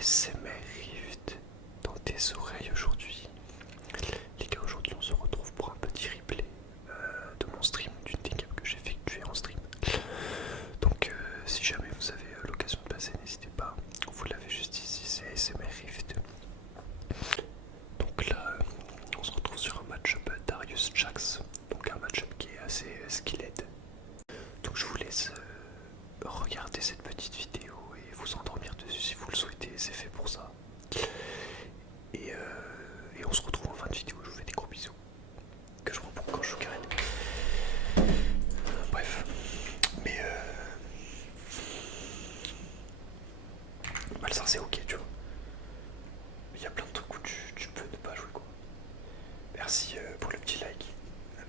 ASMR Rift dans tes oreilles aujourd'hui. Les gars, aujourd'hui on se retrouve pour un petit replay de mon stream, d'une des games que j'ai effectué en stream. Donc si jamais vous avez l'occasion de passer, n'hésitez pas, vous l'avez juste ici, c'est ASMR Rift. Donc là, on se retrouve sur un match-up Darius Jax, donc un match-up qui est assez skilled. Donc je vous laisse regarder cette petite vidéo et vous endormir dessus si vous le souhaitez, c'est fait pour ça. Et on se retrouve en fin de vidéo, je vous fais des gros bisous. Que je reprends quand je joue Karen. Bref. Mais Malsain c'est ok tu vois. Mais il y a plein de trucs où tu peux ne pas jouer quoi. Merci pour le petit like.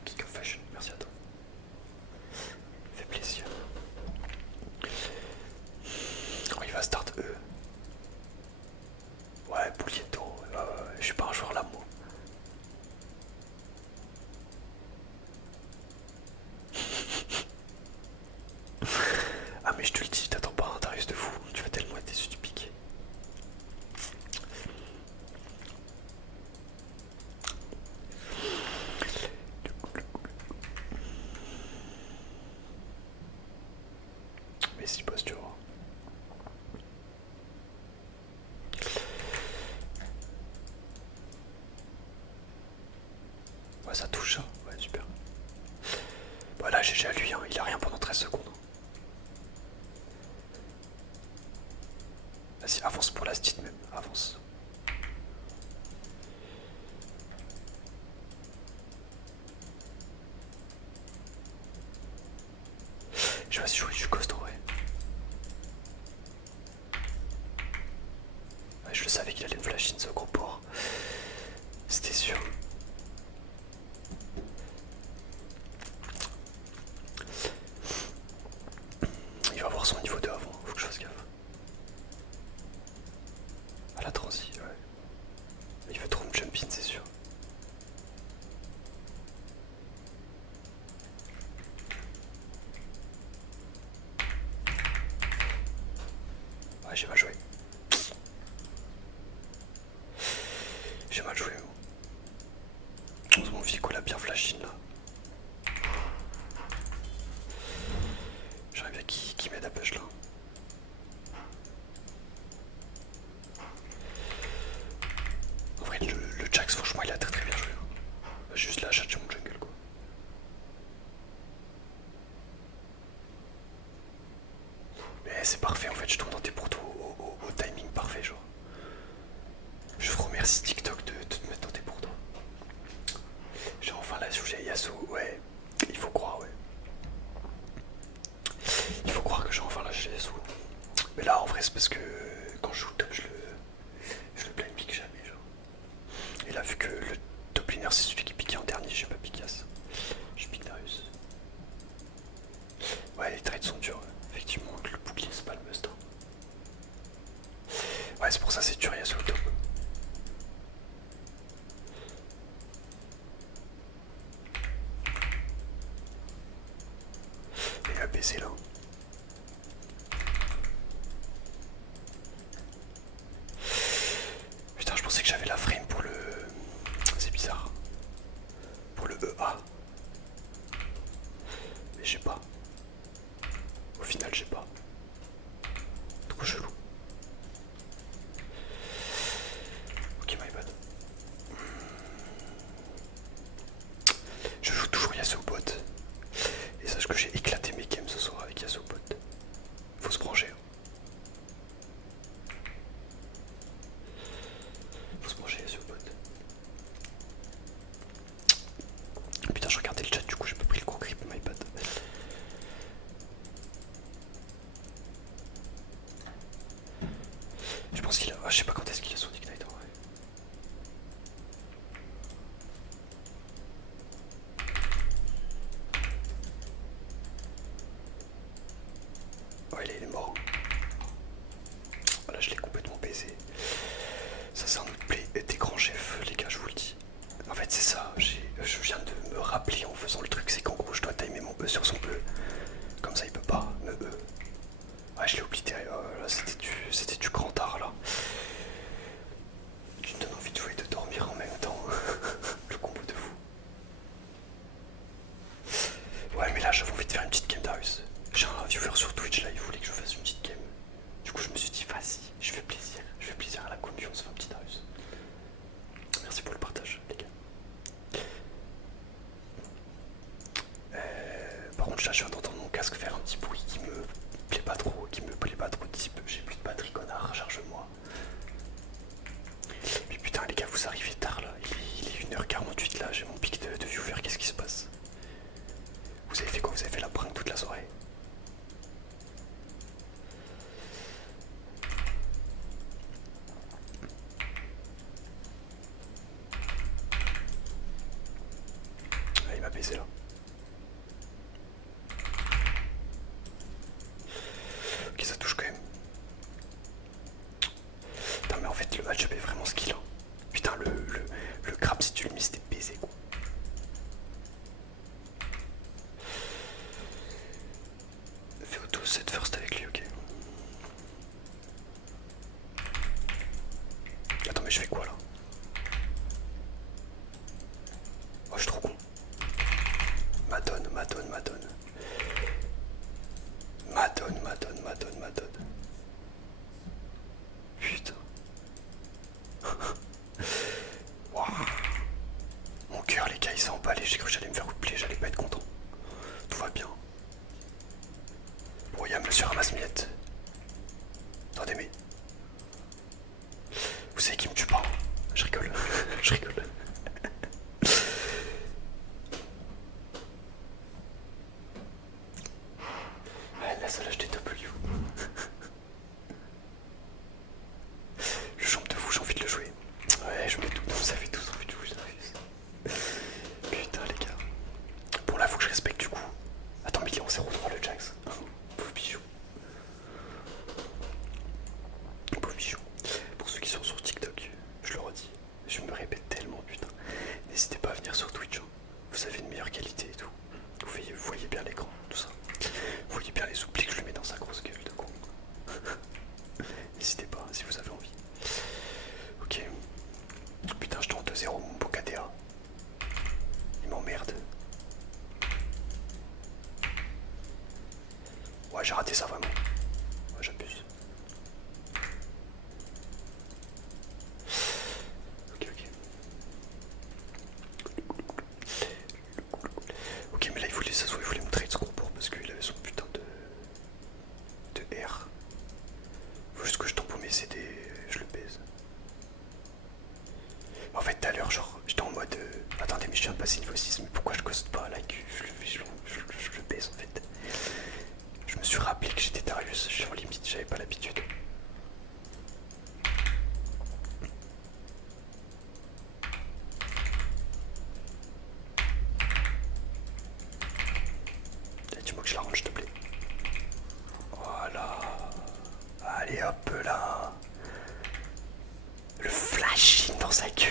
Kick of Fashion, merci à toi. Ça fait plaisir. Oh, il va start E. Ouais, boulier de taureau. Je suis pas un joueur là moi. Ah mais je te le dis, t'attends pas un Darius de fou. Tu vas tellement être déçu du pic. Mais si posture. Ouais ça touche ça, ouais super. Voilà GG à lui, hein. Il a rien pendant 13 secondes. Vas-y avance pour la stit même, avance. Je vais jouer du ghost en vrai. Ouais, je le savais qu'il allait me flash in ce gros port. C'était sûr. Il va voir son niveau 2 avant, faut que je fasse gaffe. À la transi, ouais. Il veut trop me jump in, c'est sûr. Ouais, j'ai mal joué. J'ai mal joué. Mon Vico l'a bien flash in là. J'arrive à qui m'aide à push là. En vrai, le Jax, franchement, il a très bien joué. Juste là, chat mon jungle quoi. Mais c'est parfait en fait, je tombe dans tes pourtours au timing parfait, genre. Je vous remercie TikTok de te mettre dans tes pourtours. J'ai enfin la sujet Yasuo, ouais. Il faut croire, ouais. Il faut croire que j'ai enfin lâché Yasuo. Mais là, en vrai, c'est parce que quand je joue top, je le blind pick jamais, genre. Et là, vu que le top laner c'est celui qui piquait en dernier, j'ai pas piqué As. Je pique Darius. Ouais, les trades sont durs, effectivement, le bouclier c'est pas le must. Hein. Ouais, c'est pour ça c'est dur, Yasuo au top. Et la baisser là. Putain, je pensais que j'avais la frame pour le... C'est bizarre. Pour le EA. Mais j'ai pas. Au final, j'ai pas. Trop chelou. Ok, my bad. Je joue toujours Yasuo bot. Et sache que j'ai éclaté mes games ce soir avec Yasuo bot. Faut se brancher. Hein. Faut se brancher Yasuo bot. Putain, je regardais le chat, du coup j'ai pas pris le gros grip, my bad. Je pense qu'il a... Ah, je sais pas quand est-ce qu'il a son ignite en vrai. Ouais, il est mort. Voilà, je l'ai complètement baisé. Ça, c'est un autre play des grands chefs, les gars, je vous le dis. En fait, c'est ça. Je viens de me rappeler en faisant le truc, c'est qu'en gros, je dois timer mon E sur son E. Comme ça, il peut pas me E. Ah, je l'ai oublié. Là, c'était du grand art là. fait, le match-up est vraiment skill. Hein. Putain, le crabe, si tu le mises, t'es baisé, quoi. Fais auto set first avec lui, ok. Attends, mais je fais quoi là? Oh, je suis trop con. Madone. Madone. Putain. Waouh. Mon cœur, les gars, il s'est emballé. J'ai cru que j'allais me faire oublier, j'allais pas être content. Tout va bien. Bon, il y a monsieur Ramasse-Miettes. Attendez, mais. Vous savez qui me tue pas? Je rigole. Je rigole. Ouais, là, ça lâche des W. Le champ de fou, j'ai envie de le jouer. Ouais, je mets tout. Vous avez tous envie de jouer, j'arrive. Putain, les gars. Bon, là, faut que je respecte du coup. Attends, million 0,3 le Jax. Pauvre bijou. Pauvre bijou. Pour ceux qui sont sur TikTok, je le redis, je me répète tellement, putain. N'hésitez pas à venir sur Twitch. Hein. Vous avez une meilleure qualité et tout. Vous voyez bien l'écran, tout ça. Vous voyez bien les oublis que je lui mets dans sa grosse gueule de con. N'hésitez pas si vous avez envie. Ok. Putain, je tente 2-0 mon beau KDA. Il m'emmerde. Ouais, j'ai raté ça vraiment. Ouais, j'abuse. Ok. Ok, mais là il voulait s'asseoir, il voulait me trade son gros parce qu'il avait son putain de R. Faut juste que je tamponne mes CD, je le baise. En fait, tout à l'heure, genre, j'étais en mode attendez, mais je viens de passer niveau 6, mais pourquoi je coste pas like je le baise en fait. Je me suis rappelé que j'étais Darius, je suis en limite, j'avais pas l'habitude. Dis-moi que je la range, s'il te plaît. Voilà. Allez hop là. Le flashing dans sa gueule.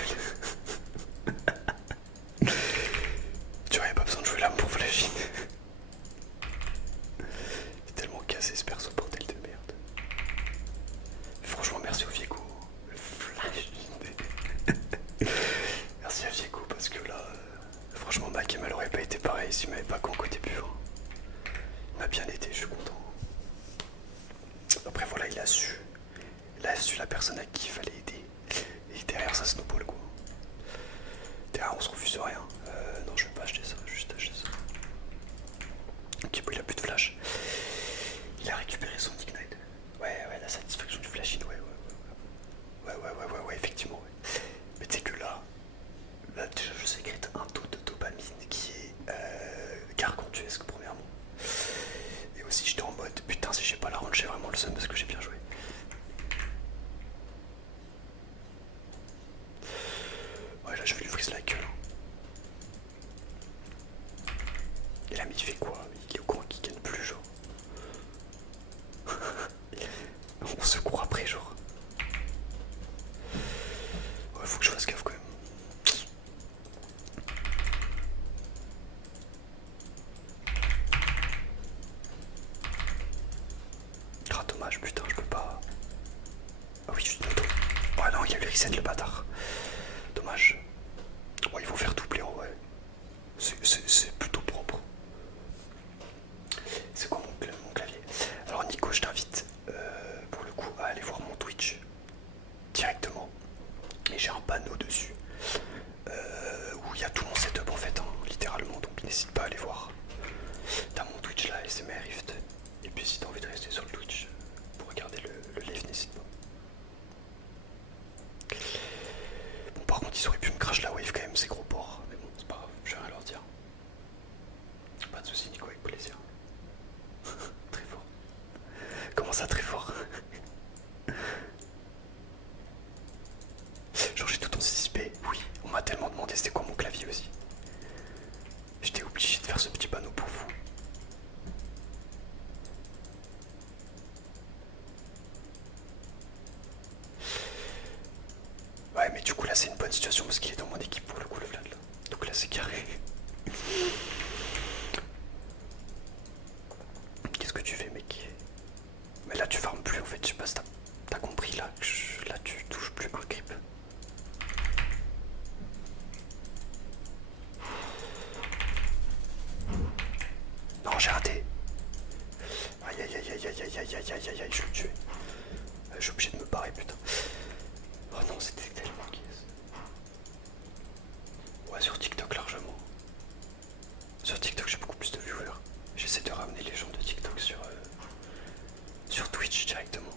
Tu vois, y'a pas besoin de jouer l'âme pour flashing. C'est tellement cassé ce perso, bordel de merde. Franchement, merci au Viego. Le flashing. Merci à Viego parce que là, franchement, ma game elle aurait pas été pareille s'il m'avait pas conqué au début. Hein. Il m'a bien aidé, je suis content. Après, voilà, il a su la personne à qui il fallait aider. Et derrière, ça snowball quoi. Derrière, on se refuse rien. Non, je vais pas acheter ça, je vais juste acheter ça. Ok, bon, il a plus de flash. Il a récupéré son ignite. Ouais, la satisfaction du flashing, ouais, effectivement, ouais. Mais tu sais que là, déjà, je sécrète un taux de dopamine qui est gargantuesque, premièrement. Et aussi, j'étais en mode, putain, si j'ai pas la range, j'ai vraiment le seum parce que j'ai bien joué. Ouais, là, je vais lui freeze la gueule. Et là, mais il fait quoi? Il est au courant qu'il gagne plus, genre. On se court après, genre. Ouais, faut que je fasse gaffe quand même. Ah, dommage, putain, je peux pas. Ah oui, je suis moto. Oh non, il y a eu le reset, le bâtard. Dommage. Ouais, ils vont faire doubler en vrai. C'est plutôt propre. C'est quoi mon clavier? Alors Nico, je t'invite pour le coup à aller voir mon Twitch directement. Et j'ai un panneau dessus où il y a tout mon setup en fait, hein, littéralement. Donc n'hésite pas à aller voir. T'as mon Twitch là, SMR Rift. Et puis si t'as envie de rester sur le Twitch pour regarder le live, n'hésite pas. Ouais, mais du coup là c'est une bonne situation parce qu'il est dans mon équipe pour le coup, le Vlad là. Donc là c'est carré. Qu'est-ce que tu fais, mec? Mais là tu farmes plus en fait, je sais pas si t'as compris là. Là tu touches plus un creep. Non, j'ai raté. Aïe aïe aïe aïe aïe aïe aïe aïe aïe aïe aïe, je vais le tuer. Je suis obligé de me barrer, putain. Oh non, c'était tellement caisse. Ouais, sur TikTok largement. Sur TikTok, j'ai beaucoup plus de viewers. J'essaie de ramener les gens de TikTok sur Twitch directement.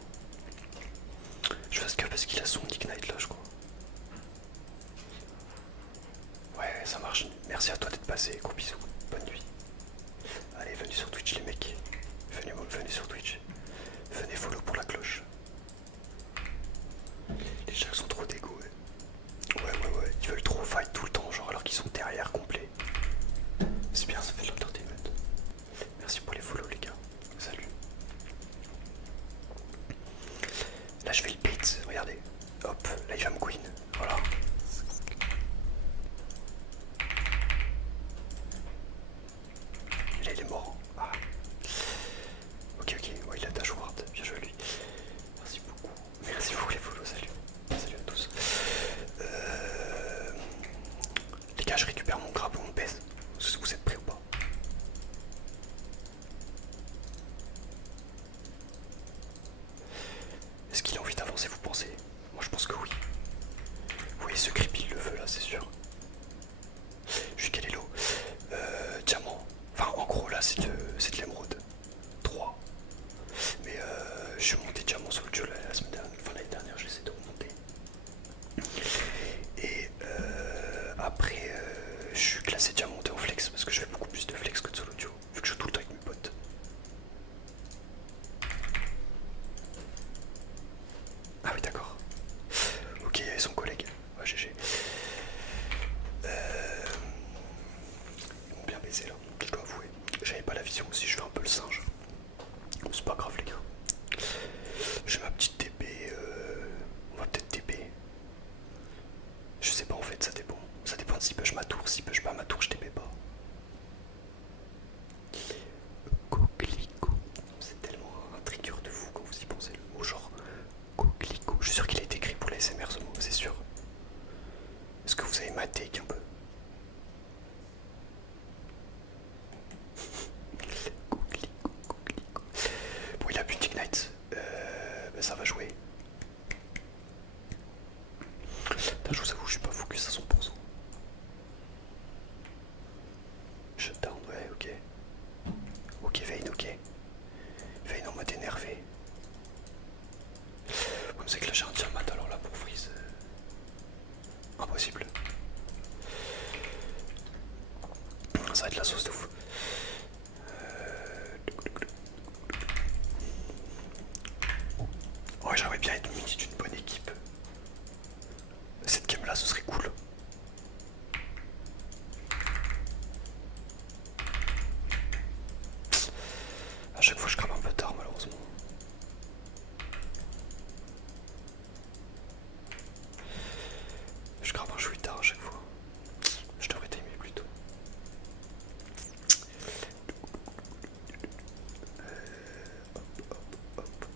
Je fasse que parce qu'il a son Ignite là, je crois. Ouais, ça marche. Merci à toi d'être passé. Gros bisous. Bonne nuit. Allez, venez sur Twitch, les mecs. Venez sur Twitch. Venez follow pour la cloche. Les chats sont trop dégo. Ouais. Ils veulent trop fight tout le temps, genre alors qu'ils sont derrière complet. C'est bien, ça fait de l'entertainment. Merci pour les follow, les gars. Salut. Là, je fais le beat. Regardez. Hop, là, il va me queen. Voilà. Là, il est mort. Ah. Ok, ouais, il a dash ward. Bien joué, lui. Merci beaucoup. Merci pour les follow. Salut. Salut à tous. Les gars, je récupère mon grab ou on baisse. Vous êtes prêts ou pas? Est-ce qu'il a envie d'avancer, vous pensez? Moi je pense que oui. Vous voyez ce creep, il le veut là, c'est sûr. Je suis quel elo? Diamant. Enfin en gros là c'est de l'émeraude. 3. Mais je suis monté diamant sur le jeu la semaine dernière. Enfin l'année dernière j'essaie de remonter. Et après je suis classé diamant monté en flex parce que je fais beaucoup plus de flex que de solo duo. Vu que je joue tout le temps avec mes potes. Ah oui d'accord. Ok, il y avait son collègue. Ouais, GG. Ils m'ont bien baisé là, je dois avouer. J'avais pas la vision aussi, je fais un peu le singe. C'est pas grave les gars. J'ai ma petite TP. On va peut-être TP. Je sais pas en fait, ça dépend. Ça dépend de si push ma tour. Si push pas ma tour, je TP pas. Coquelicot. C'est tellement un trigger de fou quand vous y pensez, le mot genre coquelicot. Je suis sûr qu'il a été écrit pour les SMR ce mot, c'est sûr. Est-ce que vous avez ma take un peu? Coquelicot. Bon, il a plus d'Ignite. Ben, ça va jouer. Je vous avoue, je suis pas focus à 100%. Shutdown, ouais, ok. Ok, Vayne, ok. Vayne en mode énervé. Comme c'est que là j'ai un Tiamat, alors là pour freeze. Impossible. Ça va être la sauce de fou. Ouais, j'aimerais bien être muni d'une bonne équipe. Cette game là, ce serait cool. À chaque fois, je crame un peu tard, malheureusement. Je crame un chouï tard à chaque fois. Je devrais timer plus tôt.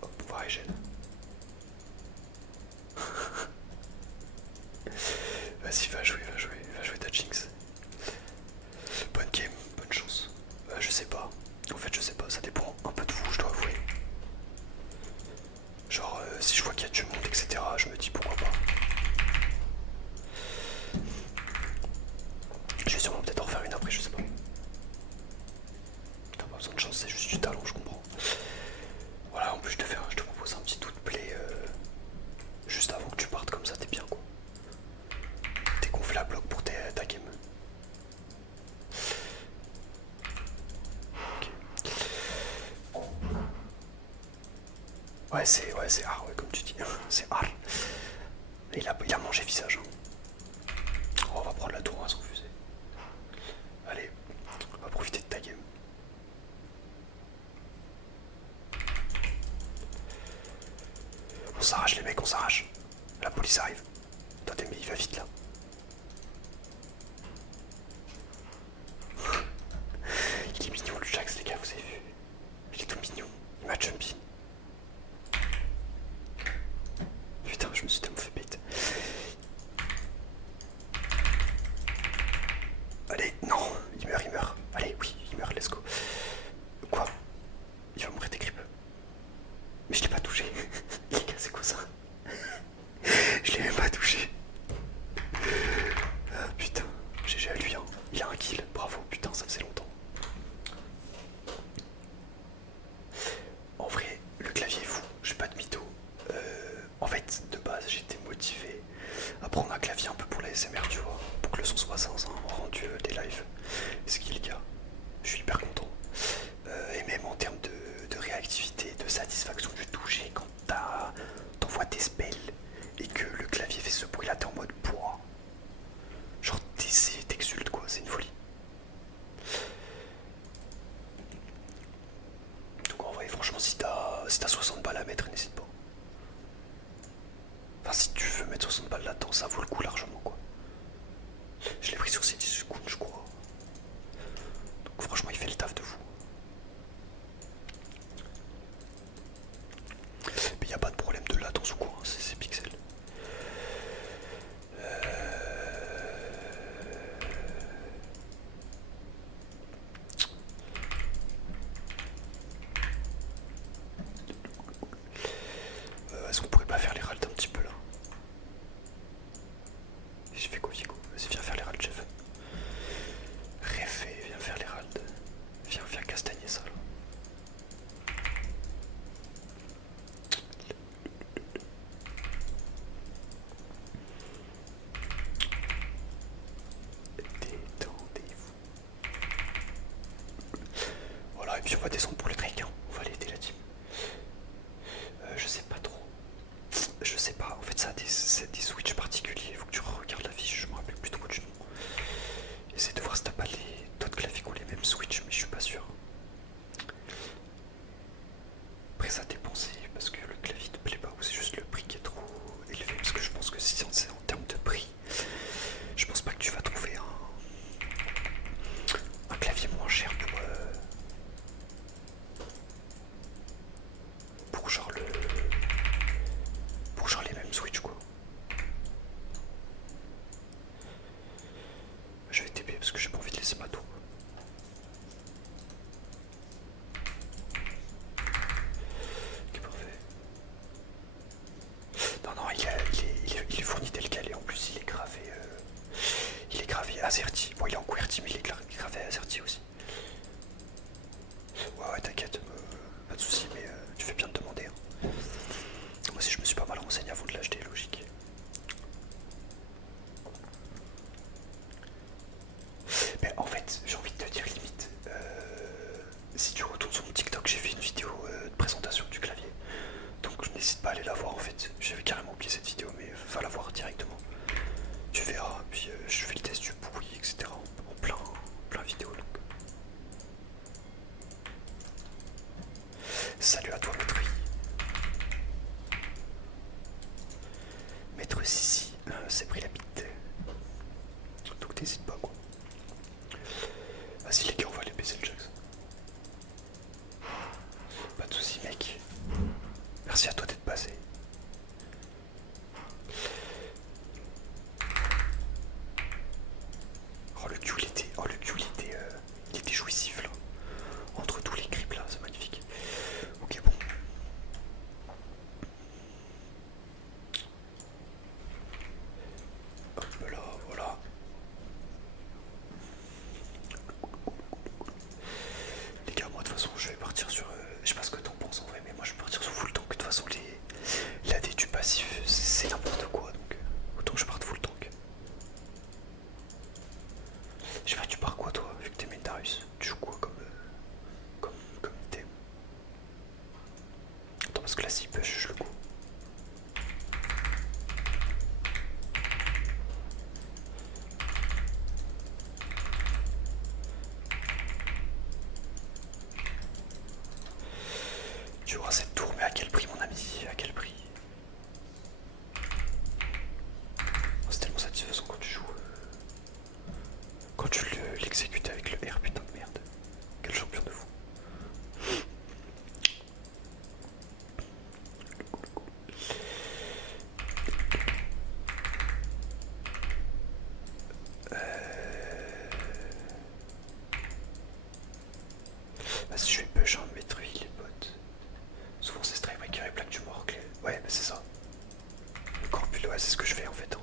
Hop, ouais, gêne. Vas-y, va jouer ta Jinx. Bonne game, bonne chance. Je sais pas. En fait, je sais pas, ça dépend un peu de vous, je dois avouer. Genre, si je vois qu'il y a du monde, etc., je me dis pourquoi pas. Je vais sûrement peut-être en refaire une après, je sais pas. T'as pas besoin de chance, c'est juste du talent, je comprends. Voilà, en plus je te propose un petit outplay juste avant que tu partes, comme ça t'es bien quoi. T'es gonflé à bloc pour ta game. Ok. Ouais, c'est hard, ouais, comme tu dis. C'est hard. Il a mangé visage. Hein. Oh, on va prendre la tour à son fusée. Allez, on va profiter de ta game. On s'arrache les mecs, on s'arrache. La police arrive. Attendez, mais il va vite là. Il est mignon le Jax, les gars, vous avez vu? Il est tout mignon. Il m'a jumpé. Putain, je me suis tellement fait bait. Allez, non, il meurt, il meurt. Allez, oui, il meurt, let's go. Quoi? Il va mourir des grippes. Mais je l'ai pas touché. Les gars, c'est quoi ça? Je l'ai même pas touché. Ah, putain, GG à lui, hein. Il a un kill, bravo, putain, ça faisait longtemps. En vrai, le clavier est fou, j'ai pas de mytho. En fait, de base, j'étais motivé à prendre un clavier un peu pour la SMR, tu vois, pour que le son soit sans rendu des lives. Et ce qui est le cas, je suis hyper content. Et même en termes de réactivité, de satisfaction du toucher, quand t'envoies tes spells et que le clavier fait ce bruit là, t'es en mode bois. Genre t'exultes quoi, c'est une folie. Donc en vrai, franchement, si t'as 60 balles à mettre, n'hésite pas. Enfin, si tu veux mettre 60 balles là-dedans, ça vaut le coup largement quoi. Je l'ai pris sur ces 10 secondes, je crois. Donc franchement, il fait le taf de fou. Mais y a pas de problème de latence ou quoi, hein, c'est pixels. Est-ce qu'on pourrait pas faire les ralts un petit peu là? J'ai fait quoi, Vigo? Vas-y, viens faire les ralts, chef. Réfé, viens faire les ralts. Viens castagner ça là. Détendez-vous. Voilà, et puis on va descendre pour le Drake, hein. On va aller aider la team. Je sais pas trop. Je sais pas, en fait ça a des switches particuliers, faut que tu regardes la fiche, je me rappelle plus trop du nom. Essaye de voir si t'as pas d'autres claviers qui ont les mêmes switches, mais je suis pas sûr. Après ça dépend, parce que le clavier te plaît pas ou c'est juste le prix qui est trop élevé, parce que je pense que si c'est en termes de prix, je pense pas que tu vas trouver un clavier moins cher pour genre les mêmes switches quoi. Je vais TP parce que j'ai pas envie de laisser ma tour. Ok, parfait. Non, il est fourni tel quel et en plus il est gravé Azerty. Bon, il est en QWERTY mais il est gravé Azerty aussi. Ouais, t'inquiète, pas de soucis, mais tu fais bien de demander. Hein. Moi aussi je me suis pas mal renseigné avant de l'acheter, logique. Mais en fait, j'ai envie de te dire limite, si tu retournes sur mon TikTok, j'ai fait une vidéo de présentation du clavier. Donc je n'hésite pas à aller la voir en fait. J'avais carrément oublié cette vidéo, mais va la voir directement. Tu verras, puis je fais le test du bruit, etc. en plein vidéo donc. Salut à toi, maître. Maître Sissi, c'est pris la bite. Donc t'hésites pas quoi. Vas-y les gars, on va aller baiser le Jax. Pas de soucis mec. Merci à toi d'être passé. Oh le Q il était jouissif là. Entre tous les grips là, c'est magnifique. Ok bon. Hop là, voilà. Les gars, moi de toute façon je vais partir sur... je sais pas ce que t'en penses en vrai, mais moi je vais partir sur full tank. De toute façon l'AD du passif c'est n'importe quoi, donc autant que je parte full tank. Je sais pas, tu pars quoi toi, vu que t'es Darius? Tu joues quoi comme thème? Attends, parce que là s'il push, je le coup. Tu auras cette tour, mais à quel prix mon ami? À quel prix? quand tu l'exécutes avec le R, putain de merde. Quel champion de fou. Bah si je fais push en maître les potes. Souvent c'est Strikebreaker et Black du Morcle. Ouais bah c'est ça. Le corpule, ouais c'est ce que je fais en fait. Hein.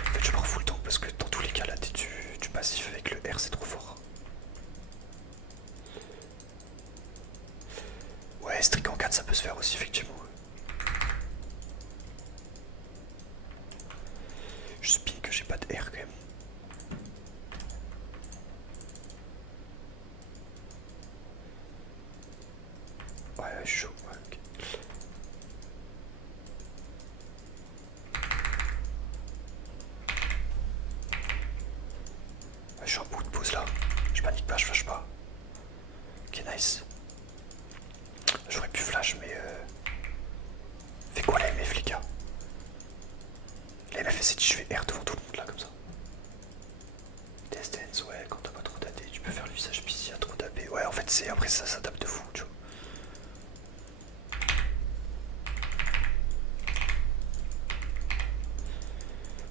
En fait je m'en fous le temps parce que dans tous les cas là t'es du passif avec le R c'est trop fort. Ouais strict en 4 ça peut se faire aussi effectivement. Je spin que j'ai pas de R quand même. Ouais, je suis chaud, ouais, ok. Ouais, je suis en bout de pause là. Je panique pas, je flash pas. Ok, nice. J'aurais pu flash, mais Fais quoi la MF, les gars? La MF, c'est dit je fais R devant tout le monde là, comme ça. Test dance, ouais, quand t'as pas trop d'AD, tu peux faire le visage puis s'il y a trop d'AP. Ouais, en fait, c'est après ça s'adapte de fou, tu vois.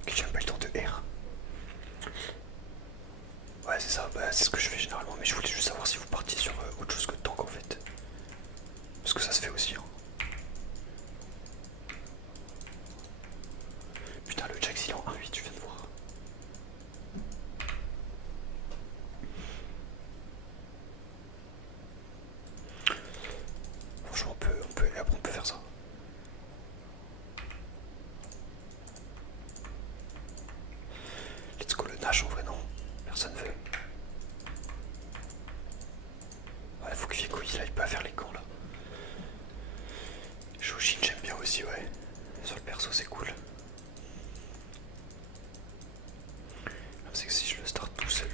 Ok, j'ai même pas le temps de R. Ouais, c'est ça, bah, c'est ce que je fais généralement, mais je voulais juste savoir si vous partiez sur autre chose que tank en fait. Parce que ça se fait aussi, hein. Putain, le Jax il est en 1-8, tu viens de voir. Franchement, après on peut faire ça. Let's go le Nash en vrai, non. Personne veut. Ouais, faut que Vico il aille pas faire les camps là. Shoshin j'aime bien aussi, ouais. Sur le perso c'est cool. C'est que si je le start tout seul,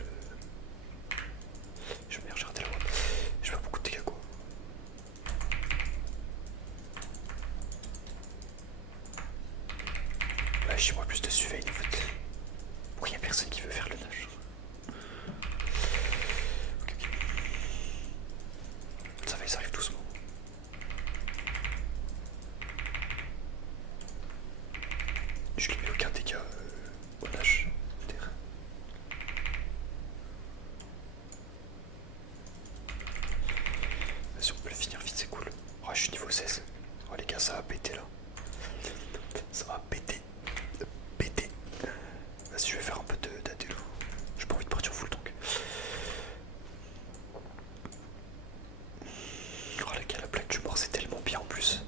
je merde, j'ai raté la voie. J'ai pas beaucoup de dégâts quoi. Ouais, j'ai moi plus de surveille en fait. Pourquoi y'a personne qui veut faire le nage? Ok, ok. Ça va, ils arrivent doucement. Je lui mets aucun dégât au nage. Terre. Si on peut le finir vite, c'est cool. Oh, je suis niveau 16. Oh, les gars, ça va péter là. Ça va péter. Péter. Vas-y, je vais faire un peu d'AD. J'ai pas envie de partir full tank. Oh, les gars, la plaque du mort, c'est tellement bien en plus.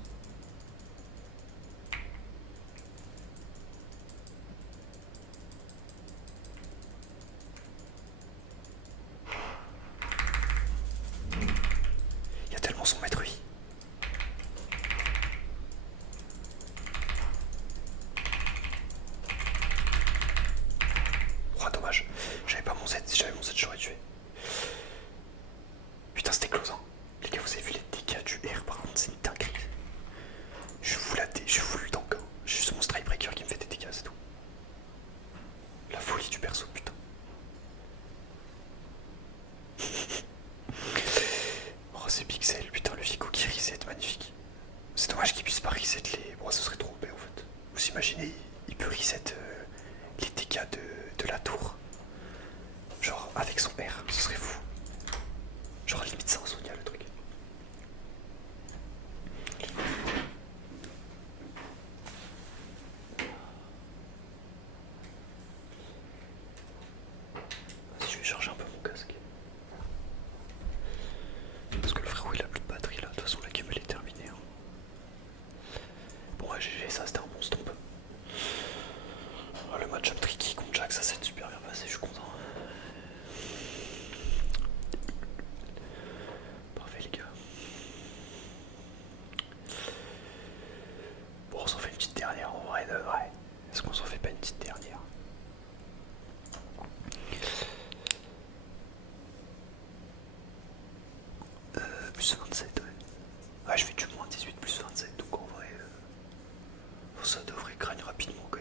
Il y a tellement son maître vie. Oh, dommage. J'avais pas mon Z. Si j'avais mon Z, j'aurais tué. Putain, c'était close, hein. Les gars, vous avez vu les dégâts du R, par contre, c'est une dinguerie. Je suis full AD, je suis full tank. Hein. J'ai juste mon Strikebreaker qui me fait des dégâts, c'est tout. La folie du perso, putain. Oh, c'est Pixel, putain, le Vico qui reset, magnifique. C'est dommage qu'il puisse pas reset les. Bon, ce serait trop OP en fait. Vous imaginez, il peut reset les dégâts de la tour. Genre avec son R, ce serait fou. Genre limite ça en Sonia le truc. Vas-y, je vais charger un peu mon casque. Parce que le frérot il a plus de batterie là, de toute façon la game elle est terminée. Hein. Bon ouais GG, ça c'était un bon stomp. Oh, le match-up tricky contre Jack, ça s'est super bien passé, je suis content. Parfait les gars. Bon on s'en fait une petite dernière en vrai de vrai. Est-ce qu'on s'en fait pas une petite dernière? Plus 27 ouais. Ouais je fais du moins 18 plus 27 donc en vrai ça devrait craindre rapidement quand